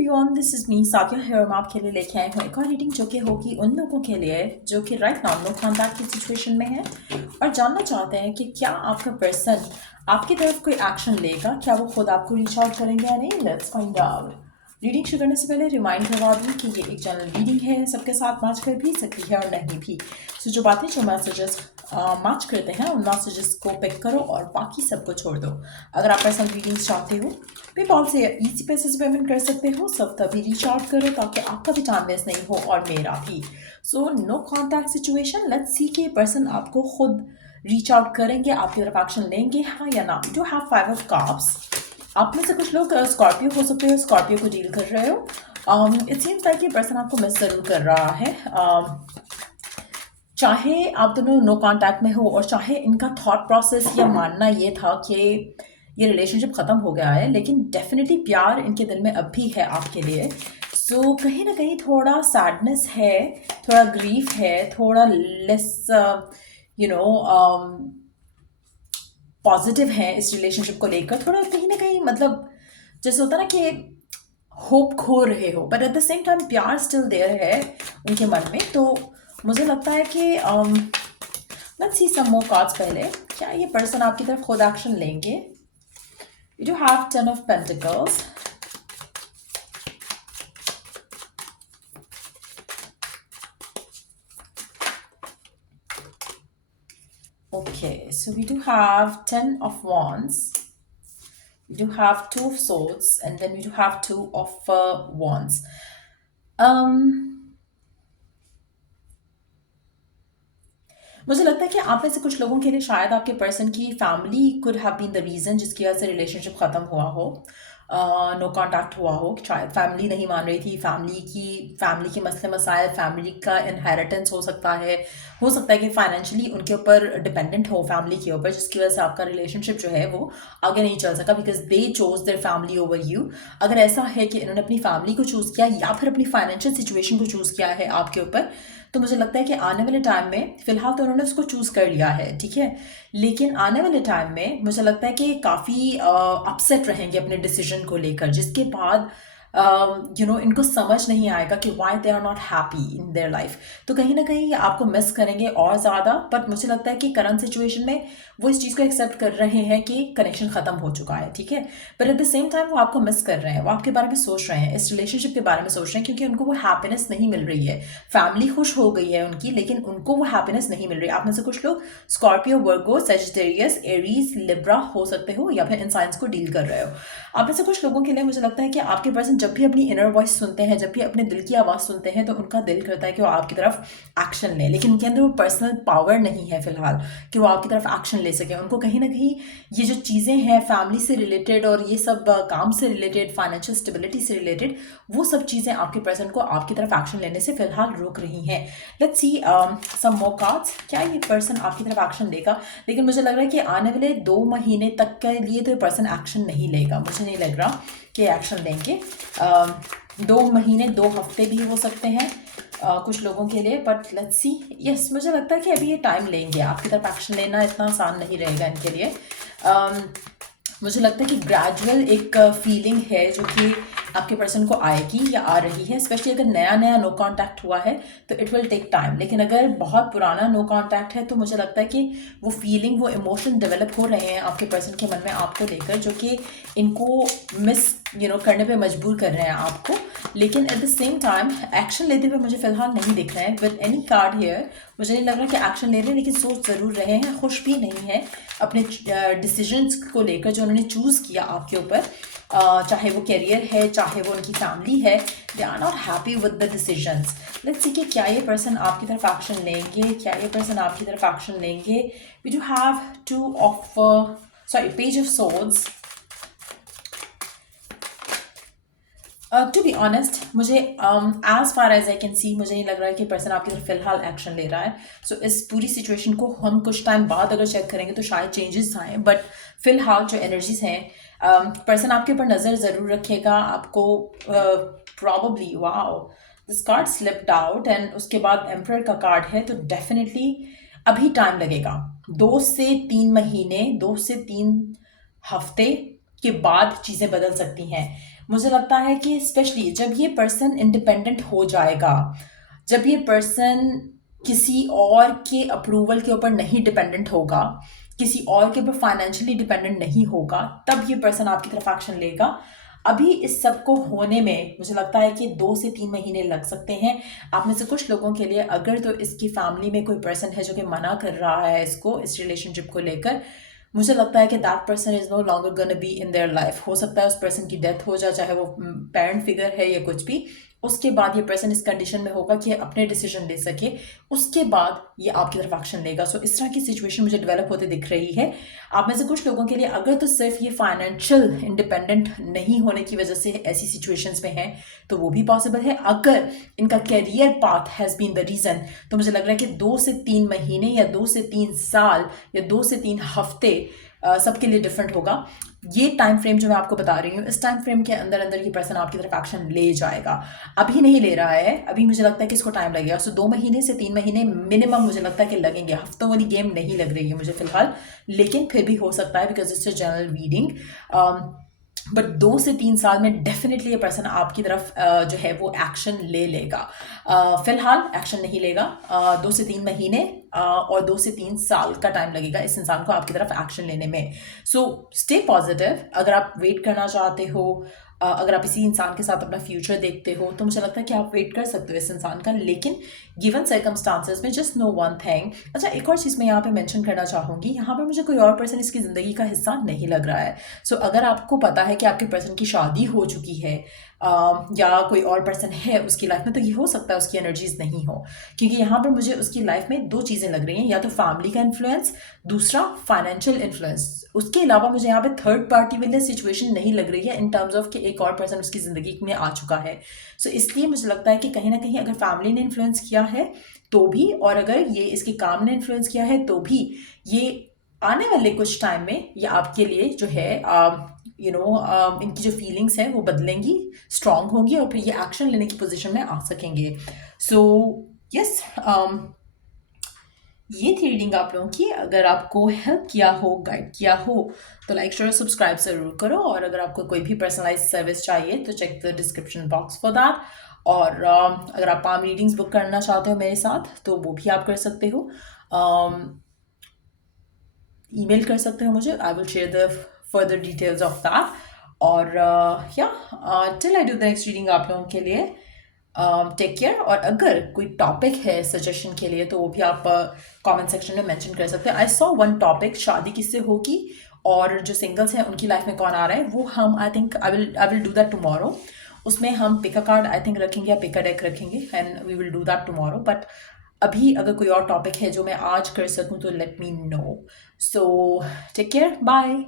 Everyone, this is me Sabiya here. मैं आपके लिए लेके आई हूँ एक और रीडिंग जो कि होगी उन लोगों के लिए जो कि राइट नाउ नो कॉन्टैक्ट की सिचुएशन में है और जानना चाहते हैं कि क्या आपका पर्सन आपकी तरफ कोई एक्शन लेगा, क्या वो खुद आपको रीच आउट करेंगे या नहीं। Let's find out. रीडिंग शुरू करने से पहले रिमाइंड करवा दूँ कि ये एक जनरल रीडिंग है, सबके साथ मैच कर भी सकती है और नहीं भी। सो जो बातें जो मैसेजेस मैच करते हैं उन मैसेजेस को पिक करो और बाकी सबको छोड़ दो। अगर आप पर्सनल रीडिंग्स चाहते हो पेपॉल से इजी पैसे से पेमेंट कर सकते हो। सब तभी रीच आउट करो ताकि आपका भी टाइम वेस्ट नहीं हो और मेरा भी। So no contact situation, let's see कि पर्सन आपको खुद रीच आउट करेंगे, आपकी तरफ एक्शन लेंगे, हाँ या ना। We do have 5 of cups. आप में से कुछ लोग स्कॉर्पियो हो सकते हो, स्कॉर्पियो को डील कर रहे हो। इट सीम्स लाइक ये पर्सन आपको मिस जरूर कर रहा है। चाहे आप दोनों नो कांटेक्ट में हो और चाहे इनका थॉट प्रोसेस या मानना ये था कि ये रिलेशनशिप ख़त्म हो गया है, लेकिन डेफिनेटली प्यार इनके दिल में अब भी है आपके लिए। सो कहीं ना कहीं थोड़ा सैडनेस है, थोड़ा ग्रीफ है, थोड़ा लेस यू नो पॉजिटिव है इस रिलेशनशिप को लेकर। थोड़ा कहीं ना कहीं मतलब जैसे होता ना कि होप खो रहे हो, but at the same time प्यार स्टिल देयर है उनके मन में। तो मुझे लगता है कि let's see some more cards. पहले क्या ये पर्सन आपकी तरफ खुद एक्शन लेंगे? You do have 10 of pentacles. Okay, so we do have 10 of wands. We do have 2 of swords, and then we do have 2 of wands. मुझे लगता है कि आप में से कुछ लोगों के लिए शायद आपके पर्सन की family could have been the reason जिसकी वजह से रिलेशनशिप ख़त्म हुआ हो, नो कांटेक्ट हुआ हो। शायद फैमिली नहीं मान रही थी, फैमिली के मसले मसाइल, फैमिली का इनहेरिटेंस हो सकता है कि फाइनेंशियली उनके ऊपर डिपेंडेंट हो, फैमिली के ऊपर, जिसकी वजह से आपका रिलेशनशिप जो है वो आगे नहीं चल सका because they chose their family over you. अगर ऐसा है कि इन्होंने अपनी फैमिली को चूज़ किया या फिर अपनी फाइनेंशियल सिचुएशन को चूज़ किया है आपके ऊपर, तो मुझे लगता है कि आने वाले टाइम में फिलहाल तो उन्होंने उसको चूज़ कर लिया है, ठीक है, लेकिन आने वाले टाइम में मुझे लगता है कि काफ़ी अपसेट रहेंगे अपने डिसीजन को लेकर, जिसके बाद इनको समझ नहीं आएगा कि why they are not happy in their life. तो कहीं ना कहीं आपको मिस करेंगे और ज़्यादा। बट मुझे लगता है कि करंट सिचुएशन में वो इस चीज़ को एक्सेप्ट कर रहे हैं कि कनेक्शन ख़त्म हो चुका है, ठीक है, but at the same time वो आपको मिस कर रहे हैं, वो आपके बारे में सोच रहे हैं, इस रिलेशनशिप के बारे में सोच रहे हैं, क्योंकि उनको वो हैप्पीनेस नहीं मिल रही है। फैमिली खुश हो गई है उनकी, लेकिन उनको वो हैप्पीनेस नहीं मिल रही। आप में से कुछ लोग स्कॉर्पियो, वर्गो, सेजिटेरियस, एरीज, लिब्रा हो सकते हो या फिर इन साइंस को डील कर रहे हो। आप में से कुछ लोगों के लिए मुझे लगता है कि आपके पर्सन जब भी अपनी इनर वॉइस सुनते हैं, जब भी अपने दिल की आवाज़ सुनते हैं, तो उनका दिल करता है कि वो आपकी तरफ एक्शन लें, लेकिन उनके अंदर वो पर्सनल पावर नहीं है फिलहाल कि वो आपकी तरफ एक्शन ले सकें। उनको कहीं ना कहीं ये जो चीज़ें हैं फैमिली से रिलेटेड और ये सब काम से रिलेटेड, फाइनेंशियल स्टेबिलिटी से रिलेटेड, वो सब चीज़ें आपके पर्सन को आपकी तरफ एक्शन लेने से फिलहाल रोक रही हैं। Let's see some more cards. क्या ये पर्सन आपकी तरफ एक्शन लेगा? लेकिन मुझे लग रहा है कि आने वाले 2 महीने तक के लिए तो ये पर्सन एक्शन नहीं लेगा। मुझे नहीं लग रहा कि एक्शन लेंगे। 2 महीने, 2 हफ्ते भी हो सकते हैं कुछ लोगों के लिए, बट लेट्स सी। यस, मुझे लगता है कि अभी ये टाइम लेंगे, आपकी तरफ एक्शन लेना इतना आसान नहीं रहेगा इनके लिए। मुझे लगता है कि ग्रेजुअल एक फीलिंग है जो कि आपके पर्सन को आएगी या आ रही है, स्पेशली अगर नया नया नो कांटेक्ट हुआ है तो इट विल टेक टाइम। लेकिन अगर बहुत पुराना नो कांटेक्ट है तो मुझे लगता है कि वो फीलिंग, वो इमोशन डेवलप हो रहे हैं आपके पर्सन के मन में आपको लेकर, जो कि इनको मिस करने पे मजबूर कर रहे हैं आपको। लेकिन at the same time action लेते हुए मुझे फिलहाल नहीं दिख रहे हैं विद एनी कार्ड हियर। मुझे नहीं लग रहा कि एक्शन ले रहे हैं, लेकिन सोच ज़रूर रहे हैं, खुश भी नहीं है अपने डिसीजंस को लेकर जो उन्होंने चूज़ किया आपके ऊपर। चाहे वो करियर है, चाहे वो उनकी फैमिली है, they are not happy with the decisions. Let's see कि क्या ये पर्सन आपकी तरफ एक्शन लेंगे, क्या ये पर्सन आपकी तरफ एक्शन लेंगे। We do have 2 of page of swords. To be honest, मुझे as far as I can see, मुझे नहीं लग रहा है कि पर्सन आपकी तरफ फिलहाल एक्शन ले रहा है। सो इस पूरी सिचुएशन को हम कुछ टाइम बाद अगर चेक करेंगे तो शायद चेंजेस आए, बट फिलहाल जो एनर्जीज हैं, पर्सन आपके ऊपर नज़र ज़रूर रखेगा। आपको probably wow this card slipped out and उसके बाद एम्परर का कार्ड है, तो डेफिनेटली अभी टाइम लगेगा। 2 से 3 महीने, 2 से 3 हफ्ते के बाद चीज़ें बदल सकती हैं। मुझे लगता है कि स्पेशली जब ये पर्सन इंडिपेंडेंट हो जाएगा, जब ये पर्सन किसी और के अप्रूवल के ऊपर नहीं डिपेंडेंट होगा, किसी और के ऊपर फाइनेंशियली डिपेंडेंट नहीं होगा, तब ये पर्सन आपकी तरफ एक्शन लेगा। अभी इस सब को होने में मुझे लगता है कि 2 से 3 महीने लग सकते हैं। आप में से कुछ लोगों के लिए अगर तो इसकी फैमिली में कोई पर्सन है जो कि मना कर रहा है इसको, इस रिलेशनशिप को लेकर, मुझे लगता है कि that person is no longer gonna be in their life. हो सकता है उस पर्सन की डेथ हो जाए, चाहे वो पेरेंट फिगर है या कुछ भी। उसके बाद ये पर्सन इस कंडीशन में होगा कि अपने डिसीजन ले सके, उसके बाद ये आपकी तरफ एक्शन लेगा। सो इस तरह की सिचुएशन मुझे डेवलप होते दिख रही है। आप में से कुछ लोगों के लिए अगर तो सिर्फ ये फाइनेंशियल इंडिपेंडेंट नहीं होने की वजह से ऐसी सिचुएशंस में है तो वो भी पॉसिबल है। अगर इनका career path has been the reason, तो मुझे लग रहा है कि 2 से 3 महीने या 2 से 3 साल या 2 से 3 हफ्ते सबके लिए डिफरेंट होगा। ये टाइम फ्रेम जो मैं आपको बता रही हूँ, इस टाइम फ्रेम के अंदर अंदर ये पर्सन आपकी तरफ एक्शन ले जाएगा। अभी नहीं ले रहा है, अभी मुझे लगता है कि इसको टाइम लगेगा। सो 2 महीने से 3 महीने मिनिमम मुझे लगता है कि लगेंगे। हफ्तों वाली गेम नहीं लग रही है मुझे फिलहाल, लेकिन फिर भी हो सकता है because it's a general reading. But 2 से 3 साल में डेफिनेटली ये पर्सन आपकी तरफ जो है वो एक्शन ले लेगा। फिलहाल एक्शन नहीं लेगा। 2 से 3 महीने और 2 से 3 साल का टाइम लगेगा इस इंसान को आपकी तरफ एक्शन लेने में। So stay positive. अगर आप वेट करना चाहते हो, अगर आप इसी इंसान के साथ अपना फ्यूचर देखते हो, तो मुझे लगता है कि आप वेट कर सकते हो इस इंसान का। लेकिन गिवन सर्कमस्टांसेस में जस्ट नो वन थिंग। अच्छा, एक और चीज़ मैं यहाँ पे मेंशन करना चाहूँगी, यहाँ पर मुझे कोई और पर्सन इसकी ज़िंदगी का हिस्सा नहीं लग रहा है। सो अगर आपको पता है कि आपके पर्सन की शादी हो चुकी है या कोई और पर्सन है उसकी लाइफ में, तो ये हो सकता है उसकी एनर्जीज नहीं हो, क्योंकि यहाँ पर मुझे उसकी लाइफ में 2 चीज़ें लग रही हैं, या तो फैमिली का इन्फ्लुएंस, दूसरा फाइनेंशियल इन्फ्लुएंस। उसके अलावा मुझे यहाँ पे थर्ड पार्टी वाली सिचुएशन नहीं लग रही है इन टर्म्स ऑफ कि एक और पर्सन उसकी ज़िंदगी में आ चुका है। सो इसलिए मुझे लगता है कि कहीं ना कहीं अगर फैमिली ने इन्फ्लुएंस किया है तो भी, और अगर ये इसके काम ने इन्फ्लुएंस किया है तो भी, ये आने वाले कुछ टाइम में ये आपके लिए जो है इनकी जो फीलिंग्स हैं वो बदलेंगी, स्ट्रांग होंगी और फिर ये एक्शन लेने की पोजीशन में आ सकेंगे। सो यस, ये थी रीडिंग आप लोगों की। अगर आपको हेल्प किया हो, गाइड किया हो, तो लाइक शेयर सब्सक्राइब ज़रूर करो। और अगर आपको कोई भी पर्सनलाइज सर्विस चाहिए तो check the description box for that. और अगर आप पाम रीडिंग्स बुक करना चाहते हो मेरे साथ तो वो भी आप कर सकते हो। ईमेल कर सकते हो मुझे, I will share the further details of that. और या till I do the next reading आप लोगों के लिए, टेक केयर। और अगर कोई टॉपिक है सजेशन के लिए तो वो भी आप कमेंट सेक्शन में मेंशन कर सकते हैं। आई सॉ वन टॉपिक, शादी किससे होगी और जो सिंगल्स हैं उनकी लाइफ में कौन आ रहा है, वो हम I think I will do that tomorrow. उसमें हम pick a card I think रखेंगे या पिक अ डेक रखेंगे, and we will do that tomorrow. But अभी अगर कोई और टॉपिक है जो मैं आज कर सकूँ तो let me know. So take care, bye.